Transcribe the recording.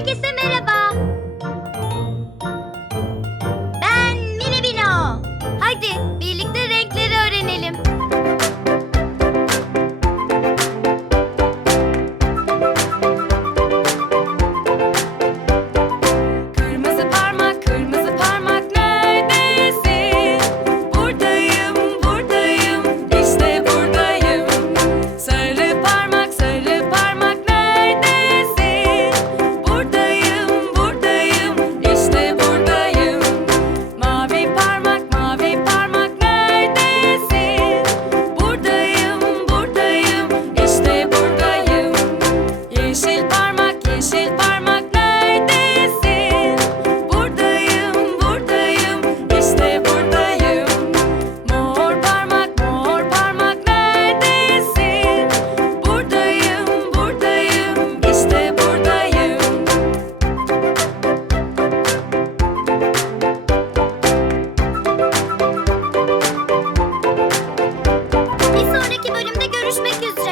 Herkese merhaba. Görüşmek üzere.